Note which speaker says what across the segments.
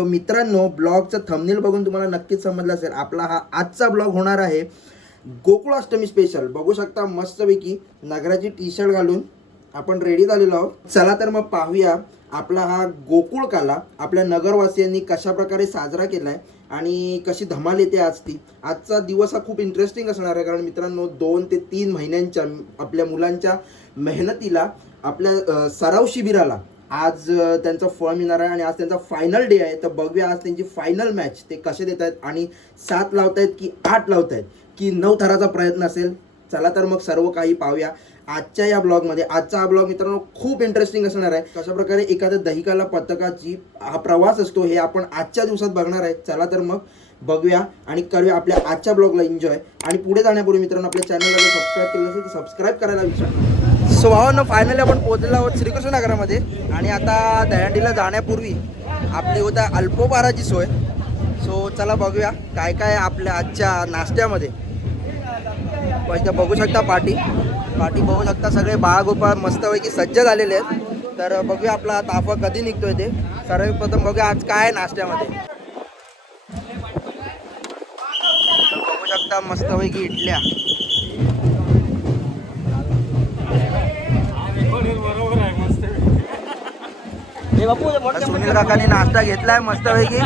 Speaker 1: So मित्रांनो ब्लॉगचं thumbnail बघून तुम्हाला नक्कीच समजलं असेल. आपला हा आजचा ब्लॉग होणार आहे गोकुळाष्टमी स्पेशल बघू शकता मस्तपैकी नगराची टी शर्ट घालून आपण रेडी झालेलो आहोत. चला तर मग पाहूया आपला हा गोकुळ काला आपल्या नगरवासियांनी कशा प्रकारे साजरा आहे आणि कशी धमाल येते आज ती. आजचा दिवस हा खूप इंटरेस्टिंग असणार आहे कारण मित्रांनो दोन ते तीन महिन्यांच्या आपल्या मुलांच्या मेहनतीला आपल्या सराव शिबिराला आज त्यांचं फळ मिळणार आहे आणि आज त्यांचा फायनल डे आहे. तर बघूया आज त्यांची फायनल मॅच ते कसे देत आहेत आणि सात लावतायत की आठ लावतायत की नऊ थराचा प्रयत्न असेल? चला तर मग सर्व काही पाहूया. आजच्या या ब्लॉगमध्ये आजचा हा ब्लॉग मित्रांनो खूप इंटरेस्टिंग असणार आहे. कशा प्रकारे एखाद्या दहिकाला पथकाची हा प्रवास असतो हे आपण आजच्या दिवसात बघणार आहे. चला तर मग बघूया आणि करूया आपल्या आजच्या ब्लॉगला एन्जॉय आणि पुढे जाण्यापूर्वी मित्रांनो आपल्या चॅनलला जर सबस्क्राईब केलं असेल तर सबस्क्राईब करायला विचार सो भावांनो फायनली आपण पोहोचलो आहोत श्रीकृष्ण नगरामध्ये आणि आता दहीहंडीला जाण्यापूर्वी आपली होता अल्पोपाराची सोय. सो चला बघूया काय काय आहे आपल्या आजच्या नाश्त्यामध्ये. व बघू शकता पाठी पाठी बघू शकता सगळे बाळगोपाळ मस्तपैकी सज्ज झालेले आहेत. तर बघूया आपला ताफा कधी निघतोय ते. सर्वप्रथम बघूया आज काय आहे नाश्त्यामध्ये. बघू शकता मस्तपैकी इडल्या तर सुनील काकांनी नाश्ता घेतलाय मस्तपैकी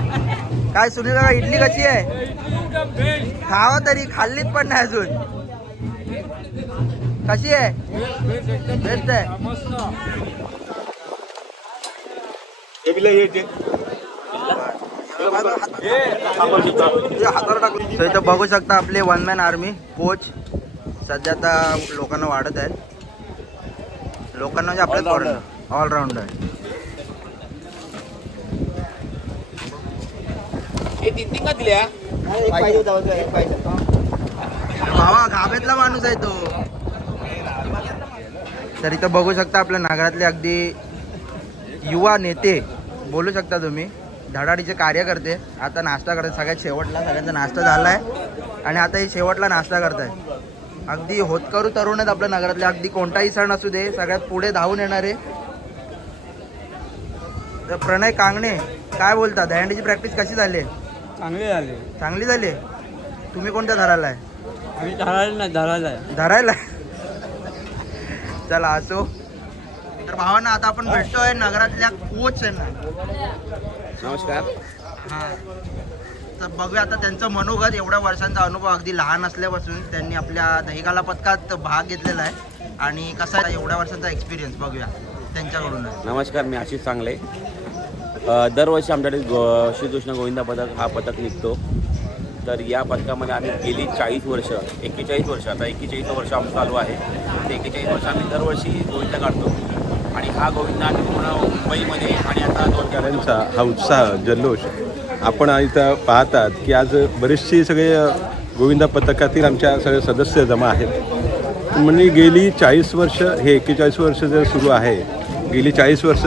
Speaker 1: काय सुनील काका इडली कशी आहे? खावा तरी खाल्लीच पण नाही अजून. कशी आहे? बेस्ट आहे. इथं बघू शकता आपले वन मॅन आर्मी कोच सध्या आता लोकांना वाढत आहेत लोकांना म्हणजे आपले ऑलराऊंडर भावा घाबेतला माणूस आहे तो. तर इथं बघू शकता आपल्या नागरातले अगदी युवा नेते. बोलू शकता तुम्ही. धडाडीचे कार्यकर्ते. आता नाश्ता करतात. सगळ्यात शेवटला सगळ्यांचा नाश्ता झाला आहे आणि आता हे शेवटला नाश्ता करताय. अगदी होतकरू तरुण आहेत आपल्या नगरातले. अगदी कोणताही सण असू दे सगळ्यात पुढे धावून येणारे. तर प्रणय कांगणे काय बोलता दहंडीची प्रॅक्टिस कशी झाली? आहे?
Speaker 2: चांगले झाले.
Speaker 1: चांगली झाली? आहे? तुम्ही कोणत्या धराला आहे?
Speaker 2: आम्ही धरायला नाही धरायला आहे.
Speaker 1: धरायला? चला असो. तर भावांना आता आपण भेटतोय नगरातल्या कोच यांना
Speaker 3: नमस्कार.
Speaker 1: हा. तर बघूया आता त्यांचं मनोगत एवढ्या वर्षांचा अनुभव अगदी लहान असल्यापासून त्यांनी आपल्या दहिकाला पथकात भाग घेतलेला आहे. आणि कसा आहे एवढ्या वर्षांचा एक्सपिरियन्स बघूया त्यांच्याकडून.
Speaker 3: नमस्कार मी आशिष चांगले दरवर्षी आमच्याकडे गो श्रीकृष्ण गोविंदा पथक हा पथक निघतो. तर या पथकामध्ये आम्ही गेली चाळीस वर्ष एक्केचाळीस वर्ष आता एक्केचाळीस वर्ष आमचं चालू आहे. ते एक्केचाळीस वर्ष आम्ही दरवर्षी गोविंदा काढतो. आणि हा गोविंदा आम्ही पूर्ण मुंबईमध्ये आणि आता दोन चार
Speaker 4: हा उत्साह जल्लोष. आपण इथं पाहतात की आज बरेचसे सगळे गोविंदा पथकातील आमच्या सगळे सदस्य जमा आहेत. म्हणजे गेली चाळीस वर्ष हे एक्केचाळीस वर्ष जर सुरू आहे गेली चाळीस वर्ष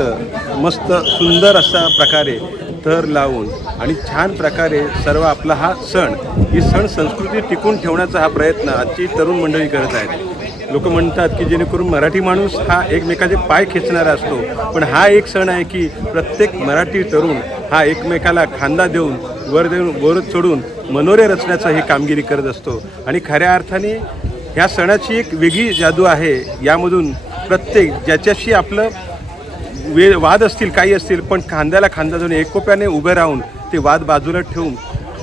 Speaker 4: मस्त सुंदर अशा प्रकारे थर लावून आणि छान प्रकारे सर्व आपला हा सण ही सण संस्कृती टिकून ठेवण्याचा हा प्रयत्न आजची तरुण मंडळी करत आहेत. लोक म्हणतात की जेणेकरून मराठी माणूस हा एकमेकाचे पाय खेचणारा असतो पण हा एक सण आहे की प्रत्येक मराठी तरुण हा एकमेकाला खांदा देऊन वर देऊन वर चढून मनोरे रचण्याचं ही कामगिरी करत असतो. आणि खऱ्या अर्थाने ह्या सणाची एक वेगळी जादू आहे. यामधून प्रत्येक ज्याच्याशी आपलं वे वाद असतील काही असतील पण खांद्याला खांदा जाऊन एकोप्याने उभे राहून ते वाद बाजूला ठेवून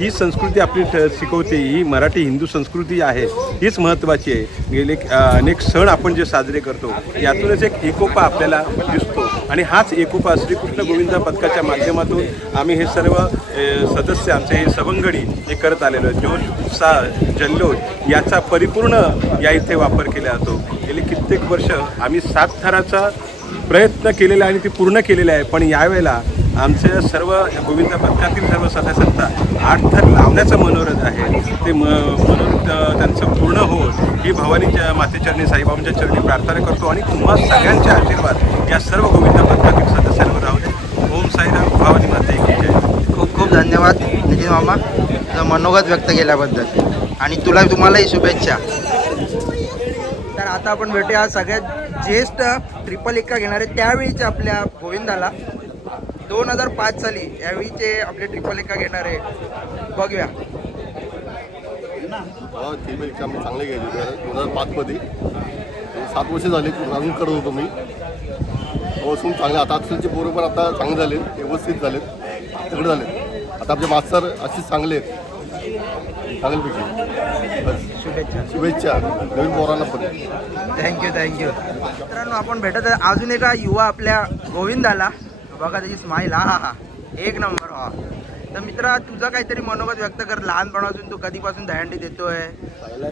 Speaker 4: ही संस्कृती आपली ठ- शिकवते ही मराठी हिंदू संस्कृती आहे हीच महत्त्वाची आहे. गेले अनेक सण आपण जे साजरे करतो यातूनच एक एकोपा आपल्याला दिसतो. आणि हाच एकोपा श्रीकृष्ण गोविंदा पथकाच्या माध्यमातून आम्ही हे सर्व सदस्य आमचे हे सवंगडी हे करत आलेलो आहे. जोश उत्साह जल्लोष याचा परिपूर्ण या इथे वापर केला जातो. गेली कित्येक वर्ष आम्ही सात थराचा प्रयत्न केलेला आणि ते पूर्ण केलेले आहे. पण यावेळेला आमच्या सर्व गोविंद पथकातील सर्व सदस्यांचा आठ थर लावण्याचं मनोरथ आहे. ते म मनोरथ त्यांचं पूर्ण हो ही भवानीच्या मातेचरणी साईबाबांच्या चरणी प्रार्थना करतो आणि तुम्हा सगळ्यांचे आशीर्वाद या सर्व गोविंद पथकातील सदस्यांवर राहू दे. ओम साईराम भवानी माते जय.
Speaker 1: खूप खूप धन्यवाद नितीन मामा. तुझं मनोगत व्यक्त केल्याबद्दल. आणि तुला तुम्हालाही शुभेच्छा. तर आता आपण भेटूया सगळ्यात ज्येष्ठ ट्रिपल एक्का घेणारे त्यावेळीच्या आपल्या गोविंदाला दोन हजार पाच साली यावेळीचे आपले ट्रिपल एका घेणार. आहे बघूया.
Speaker 5: हा ती पण चांगले घ्यायचे दोन हजार पाचमध्ये सात वर्ष झाली अजून करत होतो मी. बसून चांगले आता आजकालचे पोरं पण आता चांगले झाले व्यवस्थित झालेत तिकडे झाले आता आपले मास्तर असेच चांगले आहेत. चांगल्यापैकी
Speaker 1: शुभेच्छा.
Speaker 5: शुभेच्छा. नवीन पोरांना पण.
Speaker 1: थँक्यू थँक्यू मित्रांनो आपण भेटत आहे अजून एका युवा आपल्या गोविंदाला. बघा त्याची स्माईल हा हा हा. एक नंबर हा. तर मित्रा तुझं काहीतरी मनोगत व्यक्त कर. लहानपणापासून तू कधीपासून दहंडी देतोय?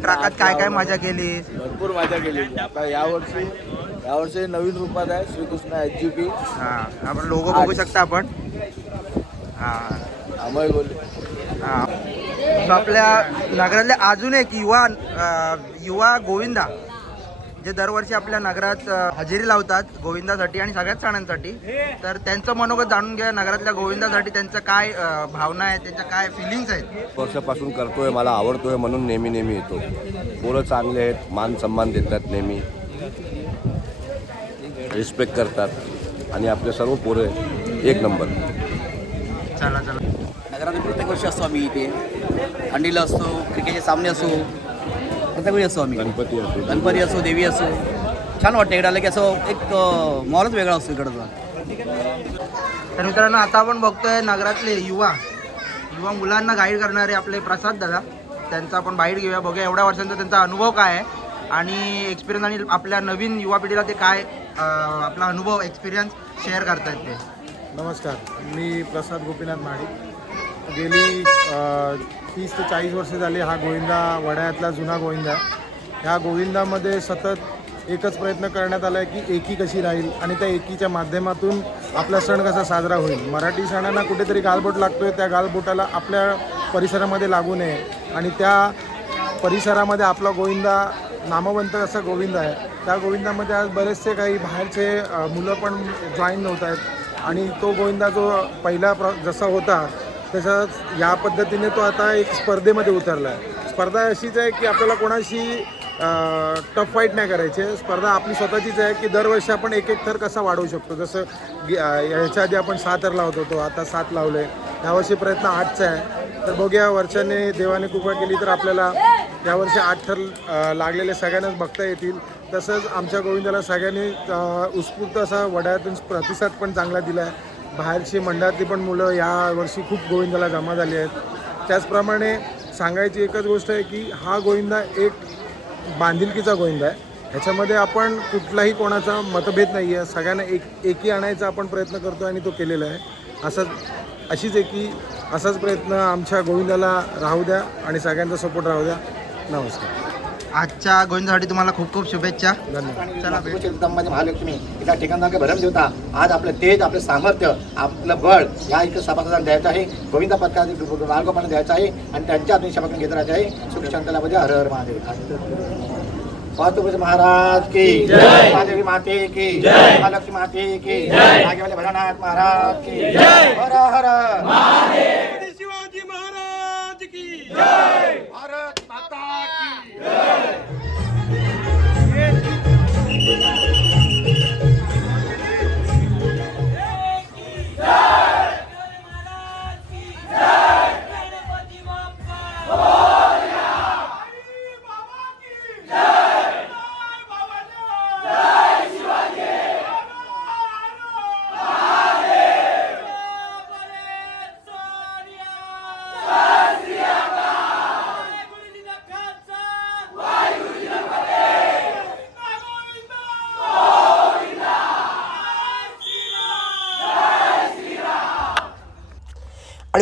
Speaker 1: ट्रकात काय काय मजा केलीस?
Speaker 6: भरपूर मजा केली. आता यावर्षी यावर्षी नवीन रूपात आहे श्रीकृष्ण एच जी पी
Speaker 1: हा आपण लोगो बघू शकता आपण. हा.
Speaker 6: अमय बोलले.
Speaker 1: हा आपल्या नगरातले अजून एक युवा युवा गोविंदा जे दरवर्षी आपल्या नगरात हजेरी लावतात गोविंदासाठी आणि सगळ्याच सणांसाठी. तर त्यांचं मनोगत जाणून घ्या नगरातल्या गोविंदासाठी त्यांचं काय भावना आहे त्यांच्या काय फिलिंग्स आहेत?
Speaker 7: वर्षापासून करतोय मला आवडतोय म्हणून नेहमी नेहमी येतो. पोरं चांगले आहेत मान सन्मान देतात नेहमी. रिस्पेक्ट करतात. आणि आपले सर्व पोरं एक नंबर
Speaker 1: चला चला.
Speaker 8: नगरात प्रत्येक वर्षी असतो आम्ही इथे. अंडीला असतो क्रिकेटचे सामने असो प्रत्येक वेळी असतो आम्ही.
Speaker 7: गणपती असो.
Speaker 8: गणपती असो देवी असो. छान वाटतं इकडे आलं की असं एक अं, माहोलच वेगळा असतो इकडचा
Speaker 1: तर. मित्रांनो आता आपण बघतोय नगरातले युवा. युवा मुलांना गाईड करणारे आपले प्रसाद दादा. त्यांचा आपण बाईट घेऊया बघूया एवढ्या वर्षांचा त्यांचा अनुभव काय आहे आणि एक्सपिरियन्स आणि आपल्या नवीन युवा पिढीला ते काय आपला अनुभव एक्सपिरियन्स शेअर करतायत ते.
Speaker 9: नमस्कार. मी प्रसाद गोपीनाथ माडी गेली तीस ते चाळीस वर्ष झाली हा गोविंदा वड्यातला जुना गोविंदा. आहे ह्या गोविंदामध्ये सतत एकच प्रयत्न करण्यात आला आहे की एकी कशी राहील आणि त्या एकीच्या माध्यमातून आपला सण कसा साजरा होईल. मराठी सणांना कुठेतरी गालबोट लागतो आहे त्या गालबोटाला आपल्या परिसरामध्ये लागू नये आणि त्या परिसरामध्ये आपला गोविंदा नामवंत असा गोविंद आहे. त्या गोविंदामध्ये आज बरेचसे काही बाहेरचे मुलं पण जॉईन होत आहेत आणि तो गोविंदा जो पहिला प्र जसा होता तसंच या पद्धतीने तो आता एक स्पर्धेमध्ये उतरला आहे स्पर्धा अशीच आहे की आपल्याला कोणाशी टफ फाईट नाही करायची. स्पर्धा आपली स्वतःचीच आहे की दरवर्षी आपण एक एक थर कसा वाढवू शकतो. जसं गे- याच्या आधी आपण सहा थर लावत होतो आता सात लावले यावर्षी प्रयत्न आठचा आहे. तर बघूया वर्षाने देवाने कृपा केली तर आपल्याला यावर्षी आठ थर लागलेले सगळ्यांनाच बघता येतील. तसंच आमच्या गोविंदाला सगळ्यांनी उत्स्फूर्त असा वड्यातून प्रतिसाद पण चांगला दिला आहे बाहेरची मंडळातली पण मुलं यावर्षी खूप गोविंदाला जमा झाली आहेत. त्याचप्रमाणे सांगायची एकच गोष्ट आहे की हा गोविंदा एक बांधिलकीचा गोविंदा आहे. ह्याच्यामध्ये आपण कुठलाही कोणाचा मतभेद नाही आहे सगळ्यांना एक एकी आणायचा आपण प्रयत्न करतो आणि तो केलेला आहे. असंच अशीच एकी असाच प्रयत्न आमच्या गोविंदाला राहू द्या आणि सगळ्यांचा सपोर्ट राहू द्या. नमस्कार.
Speaker 1: आजच्या गोविंदासाठी तुम्हाला खूप खूप शुभेच्छा. चला
Speaker 10: महालक्ष्मी एका ठिकाणा भरम देवता आज आपलं तेज आपलं सामर्थ्य आपलं बळ या इकडे सभासदांना द्यायचं आहे गोविंदा पथकाचे बाळगोपांना द्यायचं आहे आणि त्यांच्या हातून सभाकडून घेत राहायचं आहे. सुख शांतला म्हणजे हर हर महादेव. महाराज की महादेवी माते की महालक्ष्मी माते की आगेवाले भरनाथ महाराज की हर हर.
Speaker 11: शिवाजी महाराज की
Speaker 10: भारत की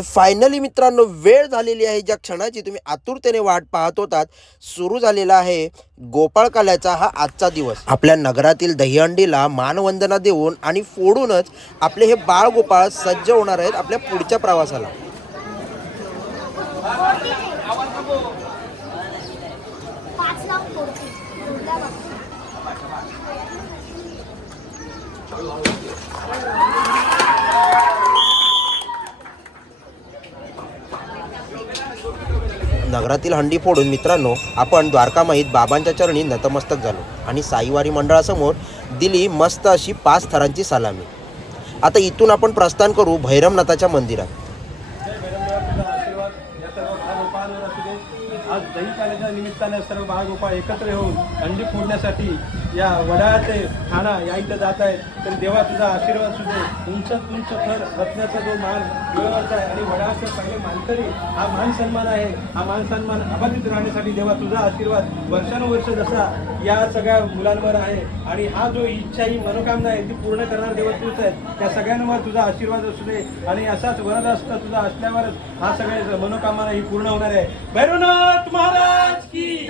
Speaker 1: आणि फायनली मित्रांनो वेळ झालेली आहे. ज्या क्षणाची तुम्ही आतुरतेने वाट पाहत होतात सुरू झालेला आहे गोपाळकाल्याचा हा आजचा दिवस. आपल्या नगरातील दहीहंडीला मानवंदना देऊन आणि फोडूनच आपले हे बाळ गोपाळ सज्ज होणार आहेत आपल्या पुढच्या प्रवासाला. नगरातील हंडी फोडून मित्रांनो आपण द्वारकामाईत बाबांच्या चरणी नतमस्तक झालो आणि साईवारी मंडळासमोर दिली मस्त अशी पाच थरांची सलामी. आता इथून आपण प्रस्थान करू भैरवनाथाच्या मंदिरात.
Speaker 2: आज दही निमित्ताने सर्व बाळगोपाळ एकत्र येऊन हंडी फोडण्यासाठी या वडाळ्याचे ठाणा या इथं जात आहेत. तर देवा तुझा आशीर्वाद असू उंच उंच थर रत्नाचा जो मान मिळवायचा आहे आणि वडाळ्याचे पहिले मानकरी हा मान सन्मान आहे. हा मान सन्मान अबाधित राहण्यासाठी देवा तुझा आशीर्वाद वर्षानुवर्ष जसा या सगळ्या मुलांवर आहे. आणि हा जो इच्छा ही मनोकामना आहे ती पूर्ण करणार देवा तूच आहे त्या सगळ्यांवर तुझा आशीर्वाद असू दे. आणि असाच वरद असता तुझा असल्यावरच हा सगळे मनोकामना ही पूर्ण होणार आहे. भैरवनाथ महाराज की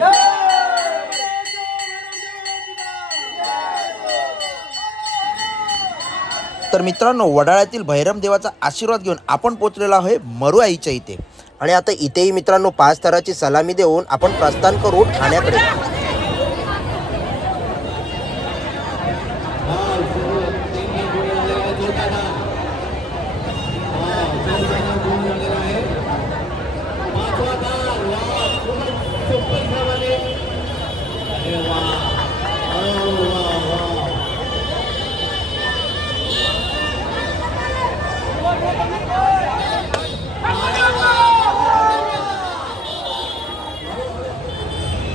Speaker 1: तर मित्रांनो वडाळ्यातील भैरम देवाचा आशीर्वाद घेऊन आपण पोचलेलो आहे मरू आईच्या इथे. आणि आता इथेही मित्रांनो पाच थराची सलामी देऊन आपण प्रस्थान करू ठाण्याकडे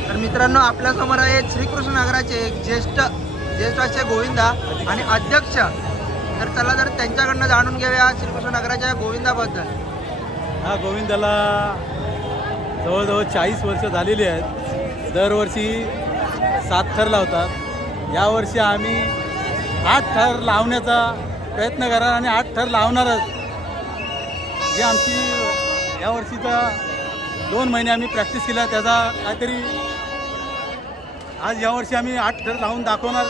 Speaker 1: तर मित्रांनो आपल्यासमोर आहेत श्रीकृष्ण नगराचे एक ज्येष्ठ ज्येष्ठ असे गोविंदा आणि अध्यक्ष तर चला तर त्यांच्याकडनं जाणून घेऊया श्रीकृष्ण नगराच्या गोविंदाबद्दल.
Speaker 9: हा गोविंदाला जवळजवळ चाळीस वर्ष झालेली आहेत. दरवर्षी सात थर लावतात. यावर्षी आम्ही आठ थर लावण्याचा प्रयत्न करा आणि आठ थर लावणारच. जे आमची यावर्षीचा दोन महिने आम्ही प्रॅक्टिस केला त्याचा काहीतरी आज यावर्षी आम्ही आठ थर लावून दाखवणार.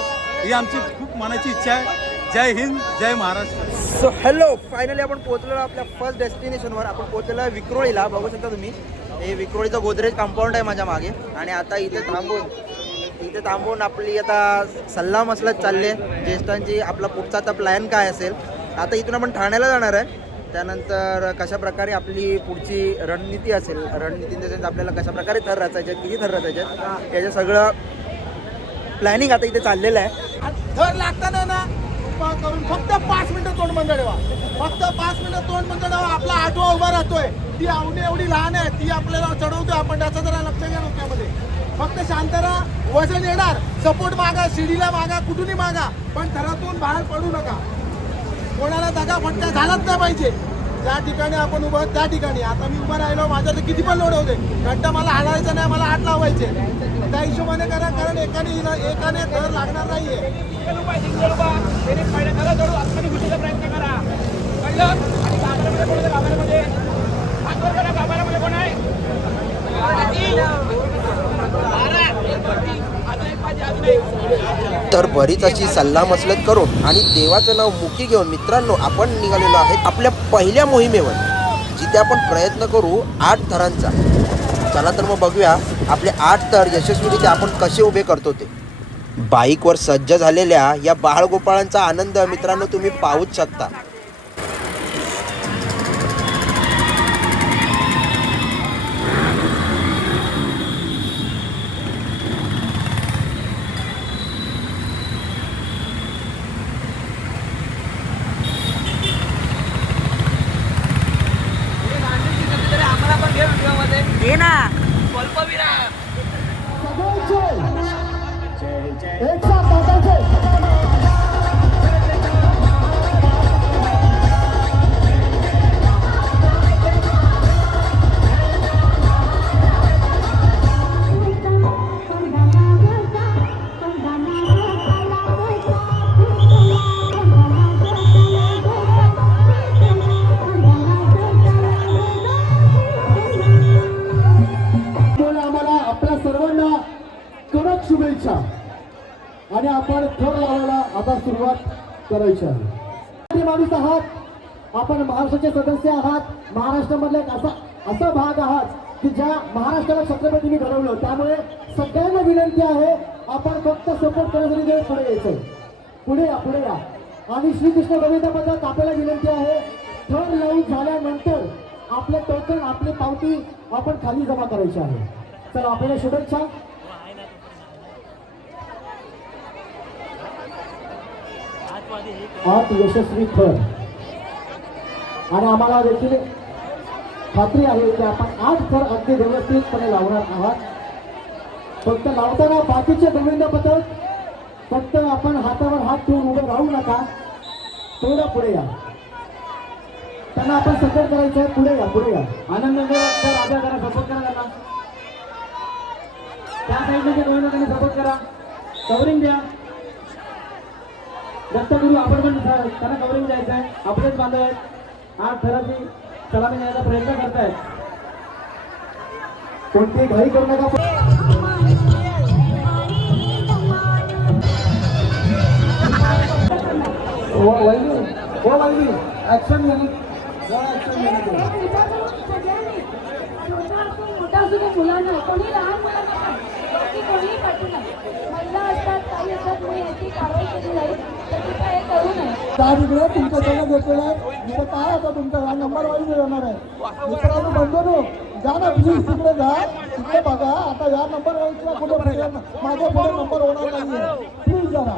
Speaker 9: ही आमची खूप मनाची इच्छा आहे. जय हिंद जय महाराष्ट्र.
Speaker 1: सो हॅलो फायनली आपण पोहोचलेलो आपल्या फर्स्ट डेस्टिनेशनवर आपण पोहोचलेलो आहे विक्रोळीला. बघू शकता तुम्ही. हे विक्रोळीचं गोदरेज कंपाऊंड आहे माझ्या मागे. आणि आता इथे थांबून इथे थांबून आपली आता सल्ला मसलत चालले ज्येष्ठांची आपला पुढचा आता प्लॅन काय असेल. आता इथून आपण ठाण्याला जाणार आहे. त्यानंतर कशा प्रकारे आपली पुढची रणनीती असेल रणनीती त्याच्यात आपल्याला कशाप्रकारे थर रचायचे आहेत किती थर रचायचे आहेत याचं सगळं प्लॅनिंग आता इथे चाललेलं आहे.
Speaker 9: थर लागताना ना करून फक्त पाच मिनिटं तोंड बंद ठेवा. फक्त पाच मिनिटं तोंड बंद ठेवा. आपला आठवा उभा राहतोय. ती आवडी एवढी लहान आहे ती आपल्याला चढवतोय. आपण त्याचं जरा लक्ष घ्या डोक्यामध्ये फक्त शांत राहा. वजन येणार. सपोर्ट मागा शिडीला मागा कुठूनही मागा. पण थरातून बाहेर पडू नका. कोणाला दगा फटका झालाच नाही पाहिजे. ज्या ठिकाणी आपण उभं त्या ठिकाणी. आता मी उभं राहिलो माझ्यावर किती पण लोड होते घंटा मला हालायचं नाही मला आठ लावायचे. त्या हिशोबाने करा कारण एकाने एकाने थर लागणार नाहीये.
Speaker 1: तर बरीच अशी सल्ला मसलत करून आणि देवाचं नाव मुखी घेऊन मित्रांनो आपण निघालेलो आहेत आपल्या पहिल्या मोहिमेवर जिथे आपण प्रयत्न करू आठ थरांचा चला तर मग बघूया आपले आठ तर यशस्वीरित्या आपण कसे उभे करतो ते. बाईकवर सज्ज झालेल्या या बाळगोपाळांचा आनंद मित्रांनो तुम्ही पाहूच शकता.
Speaker 9: त्यामुळे करायची आहे. माणूस आहात आपण महाराष्ट्राचे सदस्य आहात महाराष्ट्रामधला एक असा असा भाग आहात की ज्या महाराष्ट्राला छत्रपतींनी घडवलं त्यामुळे सगळ्यांना विनंती आहे आपण फक्त सपोर्ट करण्यासाठी जे पुढे यायचं पुढे या पुढे या. आणि श्रीकृष्ण गोविंद पथक आपल्याला विनंती आहे. थर लावून झाल्यानंतर आपलं टोकन आपली पावती आपण खाली जमा करायची आहे. तर आपल्याला शुभेच्छा.
Speaker 12: आठ यशस्वी थर आणि आम्हाला देखील खात्री आहे की आपण आठ थर अगदी व्यवस्थितपणे लावणार आहात. फक्त लावताना बाकीचे गोविंद पथक फक्त आपण हातावर हात ठेवून उभे राहू नका. थोडं पुढे या. त्यांना आपण सपोर्ट करायचं आहे. पुढे या पुढे या. आनंद राजा करा सपोर्ट करा त्यांना. त्या साईडचे गोविंद त्यांनी सपोर्ट करा. कवरिंग द्या. दत्तगुरु आपण पण त्यांना कवरिंग द्यायचं आहे. आपलेच बांधव आहेत. हा थराची सलामी द्यायचा प्रयत्न करतायत. कोणती घाई करू नका. हो, ऍक्शन
Speaker 13: हो, मुलांना कोणी लहान मुलांना पण कोणीही पाठवू नये. महिला असतात काही असतात मी कारवाई केली जाईल तर ती काय करू नये.
Speaker 12: तुमचं सगळं घेतलेलं आहे. इथं काय आता तुमचा? हा नंबर वाईज येणार आहे. मित्रांनो बंधू जा ना प्लीज तिकडे जा. तिकडे बघा. आता या नंबर वाईजला कुठे माझ्या पुढे नंबर होणार नाही प्लीज जरा.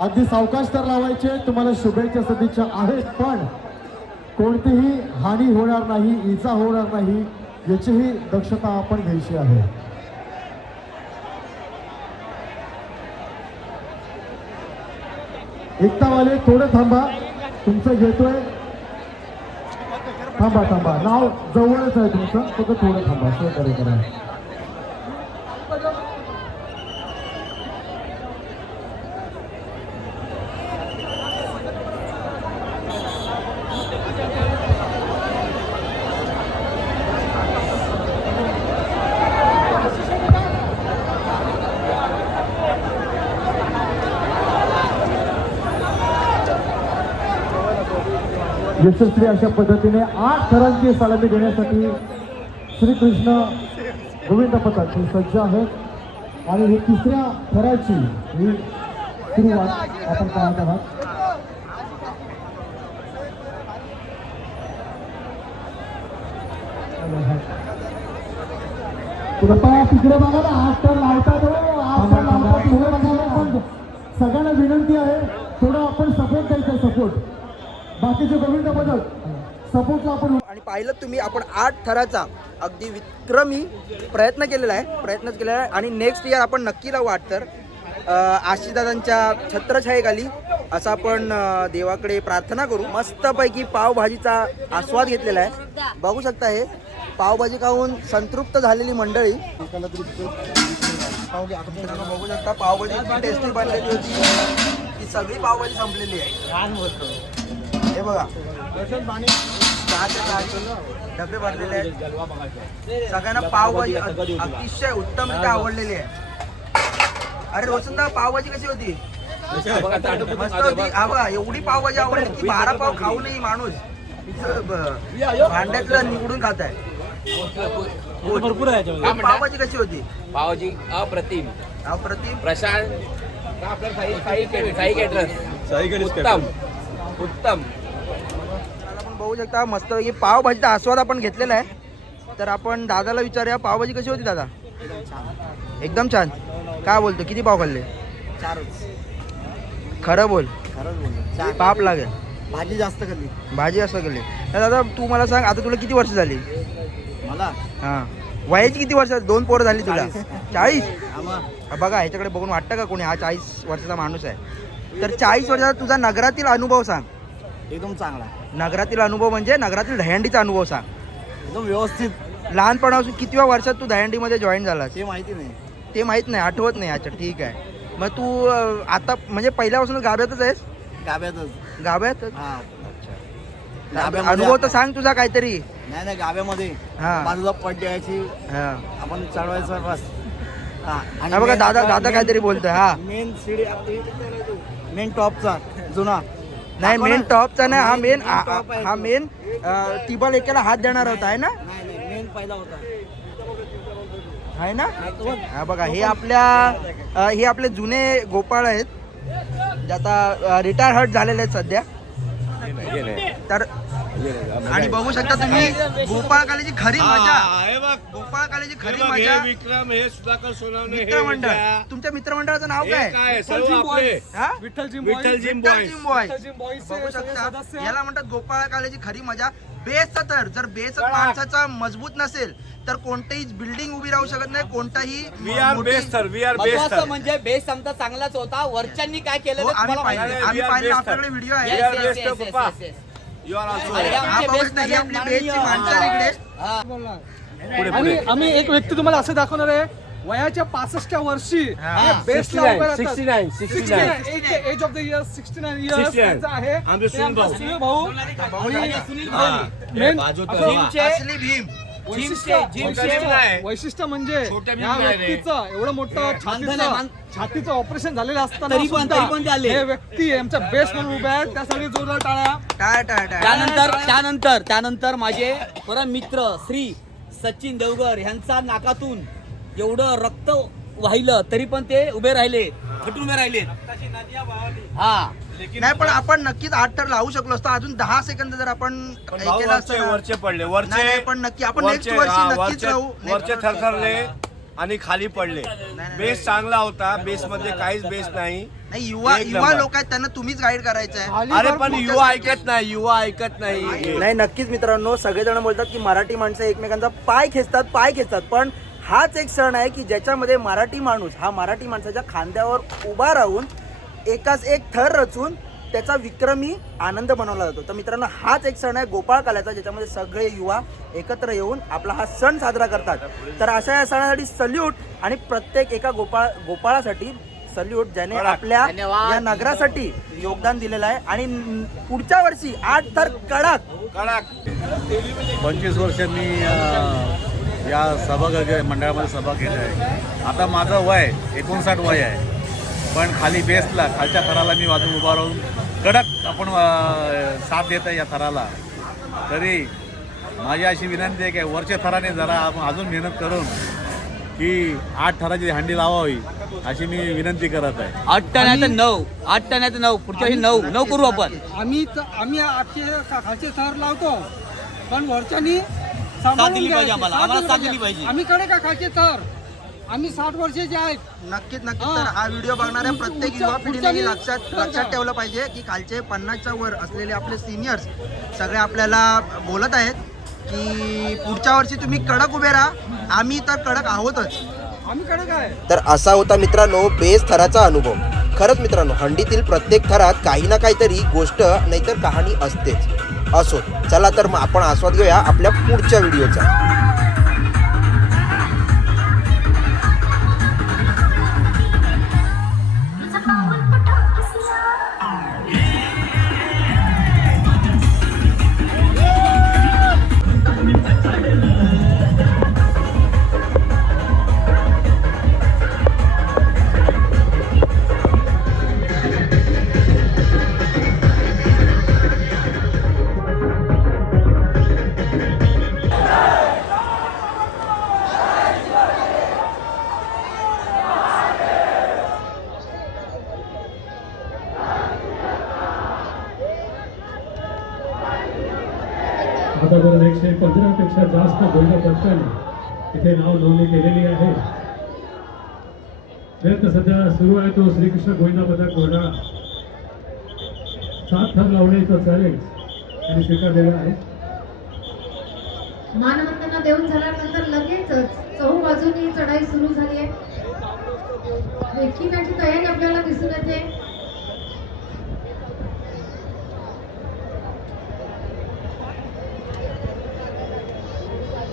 Speaker 12: अगदी सावकाश तर लावायचे तुम्हाला शुभेच्छा सदिच्छा आहेत पण कोणतीही हानी होणार नाही इजा होणार नाही याचीही दक्षता आपण घ्यायची आहे. एकतावाले थोडं थांबा. तुमचं घेतोय. थांबा थांबा. नाव जवळच आहे तुमचं फक्त थोडं थांबा. सहकार्य करा यशस्वी अशा पद्धतीने आठ थरांची सलामी देण्यासाठी श्रीकृष्ण गोविंद पथक हे सज्ज आहेत. आणि ही तिसऱ्या थराची ही सुरुवात आपण पाहत आहात. कृपया तिकडे बघा ना आठ तर लावतात हो, सगळ्यांना विनंती आहे थोडं आपण सपोर्ट द्यायचा सपोर्ट बाकीचे गोविंद पथक सपोर्टला आपण
Speaker 1: आणि पाहिलं तुम्ही आपण आठ थराचा अगदी विक्रमी प्रयत्न केलेला आहे प्रयत्नच केलेला आहे. आणि नेक्स्ट इयर आपण नक्की लावू आठ तर. आशीदादांच्या छत्रछायेखाली असं आपण देवाकडे प्रार्थना करू. मस्तपैकी पावभाजीचा आस्वाद घेतलेला आहे. बघू शकता हे पावभाजी खाऊन संतृप्त झालेली मंडळी. बघू शकता पावभाजी टेस्टी बनलेली होती. ती सगळी पावभाजी संपलेली आहे. हे बघा डबे भरलेले आहेत सगळ्यांना पावभाजी अतिशय उत्तमरित्या आवडलेली आहे अरे रोशनदा पावभाजी कशी होती मस्त होती हा बघा एवढी पावभाजी आवडली की बारा पाव खाऊ नये माणूस भांड्यातलं निवडून खात आहे भरपूर आहे पावभाजी कशी होती
Speaker 3: पावजी अप्रतिम
Speaker 1: अप्रतिम
Speaker 3: प्रशांत आपलं साई साई साई कॅटरस उत्तम उत्तम
Speaker 1: बघू शकता मस्त पावभाजीचा आस्वाद आपण घेतलेला आहे. तर आपण दादाला विचारूया पावभाजी कशी होती दादा? एकदम छान. काय बोलतो? किती पाव खाल्ले? खरं बोल. पाप लागेल.
Speaker 12: भाजी जास्त खाल्ली.
Speaker 1: भाजी असं केली तर दादा तू मला सांग आता तुला किती वर्ष झाली?
Speaker 12: मला?
Speaker 1: हां. वयाची किती वर्ष दोन पोरं झाली तुला. चाळीस. हा, बघा ह्याच्याकडे बघून वाटतं का कोणी? हा चाळीस वर्षाचा माणूस आहे. तर चाळीस वर्षाचा तुझा नगरातील अनुभव सांग.
Speaker 12: एकदम चांगला.
Speaker 1: नगरातील अनुभव म्हणजे नगरातील दहंडीचा अनुभव सांग.
Speaker 12: एकदम व्यवस्थित.
Speaker 1: लहानपणापासून कितव्या वर्षात तू दहंडीमध्ये जॉईन झालास?
Speaker 12: ते माहिती नाही.
Speaker 1: ते माहीत नाही आठवत नाही अच्छा ठीक आहे. मग तू अं, आता म्हणजे पहिल्यापासूनच गाभ्यातच आहेस?
Speaker 3: गाव्यातच हा. गाभ्यामध्ये
Speaker 1: अनुभव तर
Speaker 3: आपण-
Speaker 1: सांग तुझा काहीतरी.
Speaker 3: नाही नाही गाव्यामध्ये
Speaker 1: हा.
Speaker 3: बाजूला पट द्यायची.
Speaker 1: हा.
Speaker 3: आपण चढवायचं बस हा.
Speaker 1: हा बघा दादा दादा काहीतरी बोलतोय हा.
Speaker 3: मेन सीडी मेन टॉपचा जुना.
Speaker 1: नाही मेन. टॉपचा नाही हा मेन हा. मेन टिबल एकेला हात देणार होता आहे ना?
Speaker 3: नाही नाही मेन पहिला होता.
Speaker 1: आहे ना? हा बघा हे आपल्या हे आपले जुने गोपाळ आहेत. जे आता रिटायर हर्ट झालेले आहेत सध्या. तर आणि बघू शकता तुम्ही गोपाळ कालेची खरी मजा. गोपाळ कालेची खरी मजा.
Speaker 14: विक्रम हे सुधाकर सोनवणे
Speaker 1: मित्रमंडळ. तुमच्या मित्रमंडळाचं नाव काय?
Speaker 15: विठ्ठल जिम
Speaker 1: बॉय बघू शकता. याला म्हणतात गोपाळ कालेची खरी मजा. बेसचा तर जर बेस माणसाचा मजबूत नसेल तर कोणतीही बिल्डिंग उभी राहू शकत नाही कोणताही
Speaker 14: वी आर
Speaker 1: मोठी-
Speaker 14: बेस्ट सर वी आर
Speaker 3: महत्वाचं
Speaker 14: बेस्ट
Speaker 3: म्हणजे बेस आमचा चांगलाच होता. वरच्यांनी काय केलं
Speaker 1: हो, आम्ही
Speaker 14: best,
Speaker 1: आपल्याकडे. व्हिडिओ आहे.
Speaker 14: यू आर ऑल्सो
Speaker 15: आणि आम्ही एक व्यक्ती तुम्हाला असं दाखवणार आहे वयाच्या पासष्टच्या वर्षी बेस्टला उभं राहतात. Age of the year sixty nine years आहे.
Speaker 14: सुनील
Speaker 15: भाऊ.
Speaker 3: आणि सुनील भाऊ.
Speaker 15: मेन वैशिष्ट्य म्हणजे या व्यक्तीचं एवढं मोठं छातीचं छातीचं ऑपरेशन झालेलं असताना. हे व्यक्ती आमच्या बेस्ट म्हणून उभे आहेत. त्यासाठी जोरदार टाळ्या.
Speaker 1: टाळ टाळ टाळ
Speaker 3: त्यानंतर त्यानंतर त्यानंतर माझे परम मित्र श्री सचिन देवगर ह्यांचा नाकातून एवढं रक्त वाहिलं तरी पण ते उभे राहिले खटून उभे राहिले. हा.
Speaker 1: नाही पण आपण नक्कीच आठ तर लावू शकलो असतो. अजून दहा सेकंद जर आपण हे केलं असतं
Speaker 14: वरचे
Speaker 1: ना-
Speaker 14: पडले.
Speaker 1: नाही,
Speaker 14: वरचे
Speaker 1: नाही, पण नक्की आपण नेक्स्ट
Speaker 14: वरचे
Speaker 1: वर्षी नक्कीच Next-
Speaker 14: थरथरले. आणि खाली पडले. बेस चांगला होता बेस मध्ये काहीच बेस नाही.
Speaker 1: नाही युवा
Speaker 14: एक
Speaker 1: युवा
Speaker 14: नंबर.
Speaker 1: लोक आहेत त्यांना तुम्हीच गाईड करायचं आहे
Speaker 14: अरे पण युवा ऐकत नाही युवा ऐकत नाही.
Speaker 1: नाही नक्कीच मित्रांनो सगळेजण बोलतात की मराठी माणसं एकमेकांचा पाय खेचतात पाय खेचतात. पण हाच एक सण आहे की ज्याच्यामध्ये मराठी माणूस हा मराठी माणसाच्या खांद्यावर उभा राहून एकाच एक थर रचून त्याचा विक्रमी आनंद बनवला जातो. तर मित्रांनो हाच एक सण आहे गोपाळ काल्याचा ज्याच्यामध्ये सगळे युवा एकत्र येऊन आपला हा सण साजरा करतात. तर अशा या सणासाठी सल्यूट आणि प्रत्येक एका गोपाळ गोपाळासाठी सल्यूट ज्याने आपल्या. या नगरासाठी योगदान दिलेलं आहे. आणि पुढच्या वर्षी आठ तर कडक.
Speaker 14: कडक.
Speaker 16: पंचवीस वर्ष मी या सभागृह मंडळामध्ये सभा केली आहे. आता माझं वय एकोणसाठ वय आहे. पण खाली बेसला खालच्या थराला मी वाजून उभा राहून कडक आपण साथ देत आहे या थराला. तरी माझी अशी विनंती आहे की वरच्या थराने जरा आपण अजून मेहनत करून की आठ थराची हंडी लावावी अशी मी विनंती करत आहे.
Speaker 3: आठ टन आहे तर नऊ आठ टन आहे तर नऊ पुढच्या नऊ नऊ करू आपण.
Speaker 15: आम्ही आम्ही आजचे खालचे थर लावतो पण वरच्यानी
Speaker 3: साथ दिली पाहिजे आम्हाला. आम्हाला साथ दिली पाहिजे.
Speaker 15: आम्ही कडे का खालचे थर. आम्ही साठ वर्षाचे आहेत.
Speaker 1: नक्कीच नक्कीच.
Speaker 15: हा.
Speaker 1: तर हा व्हिडिओ बघणाऱ्या प्रत्येक
Speaker 15: पुढच्या-
Speaker 1: युवा पिढीने लक्षात लक्षात ठेवलं पाहिजे की खालचे पन्नासच्या वर असलेले आपले सिनियर्स सगळे आपल्याला बोलत आहेत की पुढच्या वर्षी तुम्ही कडक उभे राहा. आम्ही तर कडक आहोतच.
Speaker 15: आम्ही कडे काय
Speaker 1: तर असा होता मित्रांनो बेस थराचा अनुभव. खरंच मित्रांनो हंडीतील प्रत्येक थरात काही ना काहीतरी गोष्ट नाहीतर कहाणी असतेच. असो चला तर मग आपण आस्वाद घेऊया आपल्या पुढच्या व्हिडिओचा
Speaker 17: तो श्रीकृष्ण गोविंदा पदक घोटाळा सात थर लावण्याचं चॅलेंज त्यांनी स्वीकारलेला आहे.
Speaker 13: मानवंदना देऊन झाल्यानंतर लगेचच चहू बाजूनी चढाई सुरू झाली आहे. एकीकाची तयारी आपल्याला दिसून येते.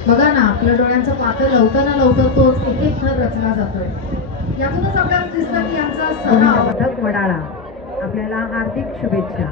Speaker 13: बघा ना आपल्या डोळ्यांचं पातळ लवताना लवकर तो एक एक थर रचला जातोय. यातूनच आपल्याला दिसतं की यांचा सराव
Speaker 18: वडाळा आपल्याला हार्दिक शुभेच्छा.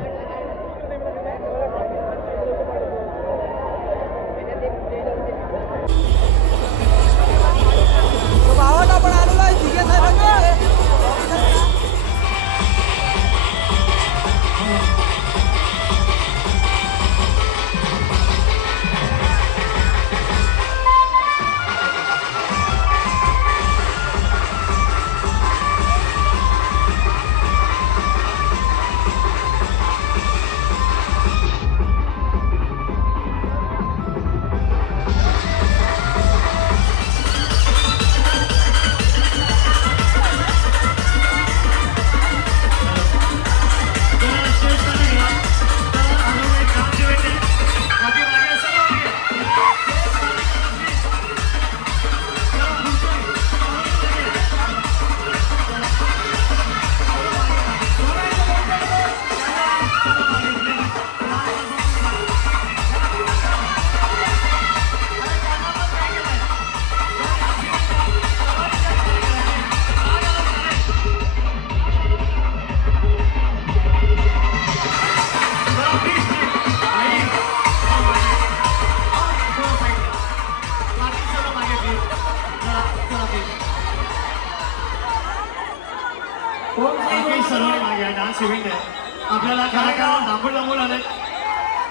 Speaker 19: आपल्याला कलाकार दाखवून दाखवून आले.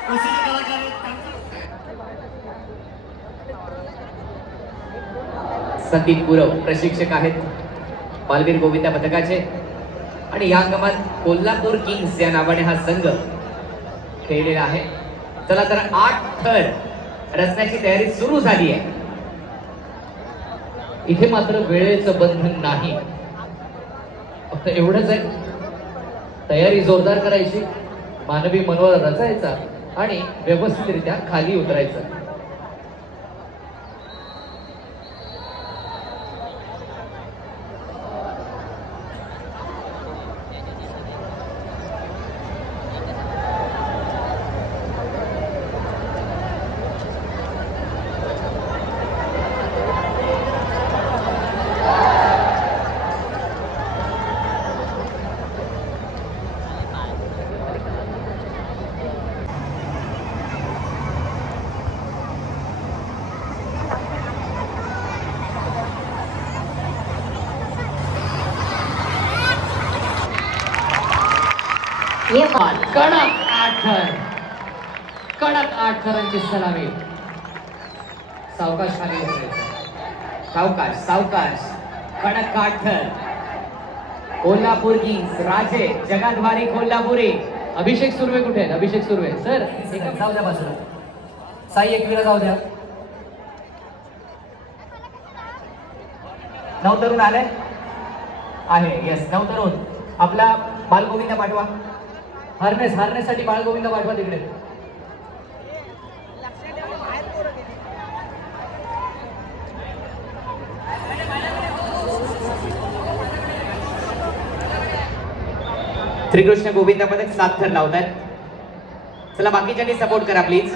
Speaker 19: प्रसिद्ध कलाकार आहेत
Speaker 20: संदीप गुरव प्रशिक्षक आहेत. बालवीर गोविंदा पथकाचे आणि या हंगामात कोल्हापूर किंग्स या नावाने हा संघ खेळलेला आहे. चला तर आठ थर रचण्याची तयारी सुरू झाली आहे. इथे मात्र वेळेचं बंधन नाही. फक्त एवढंच आहे. तयारी जोरदार करायची. मानवी मनोर रचायचा आणि व्यवस्थितरित्या खाली उतरायचं कडक आठ थर कडक सलामी सावकाश खाली उतरायचं. सावकाश सावकाश. कडक काठर कोल्हापूर किंग्स राजे जगाद्वारी कोल्हापुरी. अभिषेक सुर्वे कुठे आहेत? अभिषेक सुर्वे. सर जाऊ द्या बाजूला साई एकवीरा जाऊ द्या. नऊ तरुण आले? आहे येस नऊ तरुण आपला बालगोविंदा पाठवा. हार्नेस हार्नेससाठी बाळगोविंद पाठवा तिकडे. श्रीकृष्ण गोविंदामध्ये सात थर लावतात चला बाकीच्यांनी सपोर्ट करा प्लीज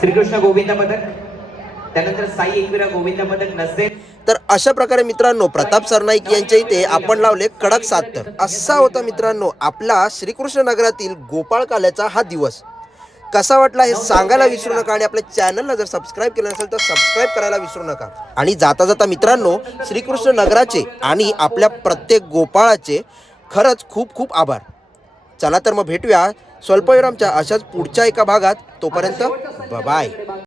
Speaker 20: श्रीकृष्ण गोविंद पदक. त्यानंतर साई एकविरा गोविंद पदक नसेल.
Speaker 21: तर अशा प्रकारे मित्रांनो प्रताप सरनाईक यांच्या इथे आपण लावले कडक सात तर असा होता मित्रांनो आपला श्रीकृष्ण नगरातील गोपाळ काल्याचा हा दिवस. कसा वाटला हे सांगायला विसरू नका आणि आपल्या चॅनलला जर सबस्क्राईब केलं नसेल तर सबस्क्राईब करायला विसरू नका. आणि जाता जाता मित्रांनो श्रीकृष्ण नगराचे आणि आपल्या प्रत्येक गोपाळाचे खरंच खूप खूप आभार. चला तर मग भेटूया स्वल्पविरामच्या अशाच पुढच्या एका भागात. तोपर्यंत बाय